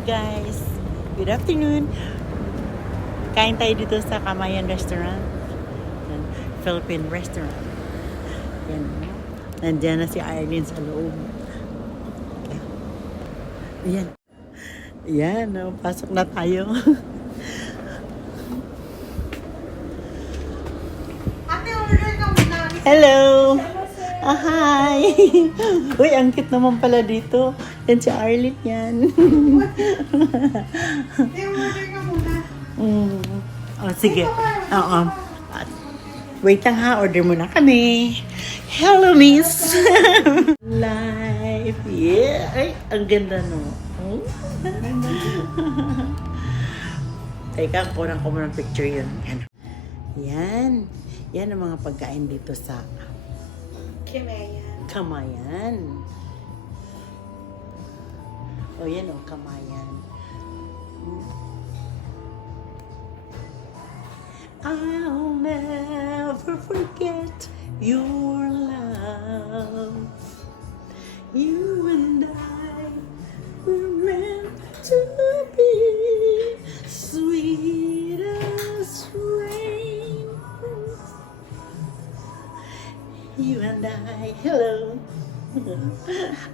Hi guys! Good afternoon! Kain tayo dito sa Kamayan Restaurant. Yan, Philippine Restaurant. Yan. Nandiyan na si Arlene sa loob. Ayan. Ayan, pasok na tayo. Ate, order ka muna. Hello! Hi! Uy, ang cute naman pala dito. Yan si Arlene yan. Ate, order ka muna. Oh, sige. Oo. Wait lang ha, order muna kami. Hello, miss! Live! Yeah! Ay, ang ganda no. Teka, kurang ko muna picture yun. Yan. Yan ang mga pagkain dito sa Kamayan. O yan o, Kamayan. I'll never forget your love. You and I were meant to be sweet as rain. You and I, hello.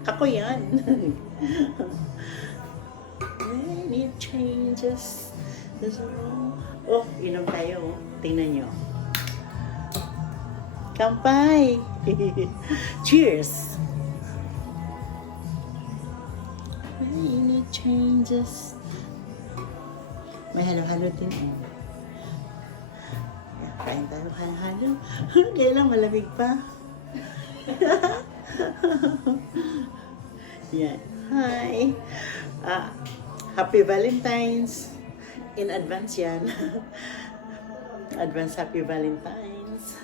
Ako yan. Many changes. Oh, inom tayo. Tingnan nyo. Kampay! Cheers! Many changes. May halo-halo din eh. Kain tayo halo-halo. Kailan malamig pa. Yan. Hi! Happy Valentine's! In advance yan. Advance Happy Valentine's.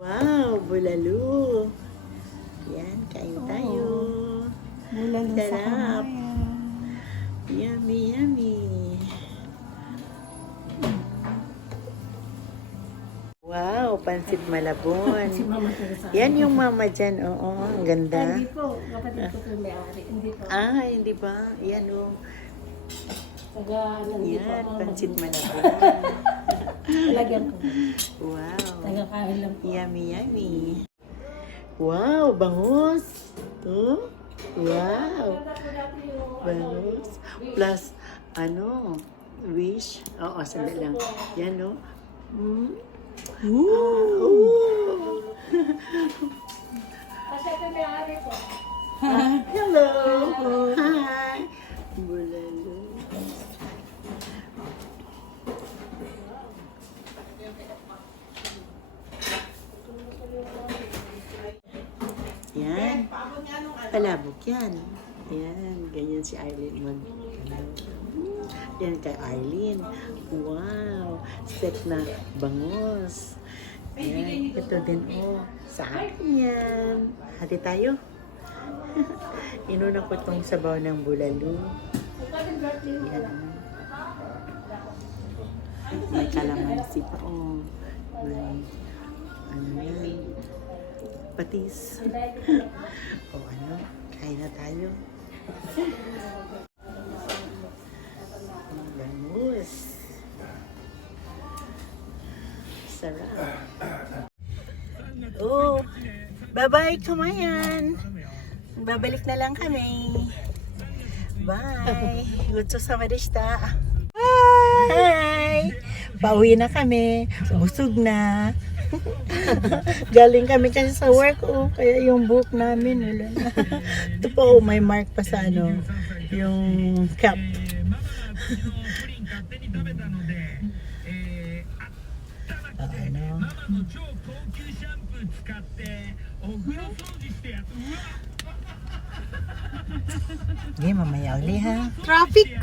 Wow, bulalo. Yan, kain tayo. Bulalo sa Sarap. Kamayan. Yummy, yummy. Wow, pansit malabon. Si Mama Teresa. Yan yung mama dyan. Oo, ang ganda. Hindi po, kapatid ko ito may-ari. Hindi po. Hindi ba? Yan o. Taga, hindi po. Yan, pansit malabon. Lagyan ko. Wow. Taga kain lang po. Yummy, yummy. Wow, bangus. Oh? Wow. Bangus. Plus, wish. Oo, sandali lang. Yan, no? Ooh. Kasi ito may-ari po. Hello. Hi. Bulalo. Yan. Palabok yan. Yan. Ganyan si Arlene mag. Yan kay Arlene. Wow. Set na bangus. Yan. Ito din oh. Sa akin yan. Hati tayo. Inuna ko itong sabaw ng bulalo. Yan. May kalamansi pa oh. May yan. Patis. O kain na tayo. Bangus. Sarap. Oh, bye-bye Kamayan. Babalik na lang kami. Bye. Gutso sa Marista. Hi! Pauwi na kami. Busog na. Galing kami kasi sa work, kaya yung book namin, wala na. Ito po, may mark pa sa yung cup. Okay, mamaya uli ha. Traffic!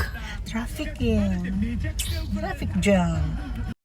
Traffic jam.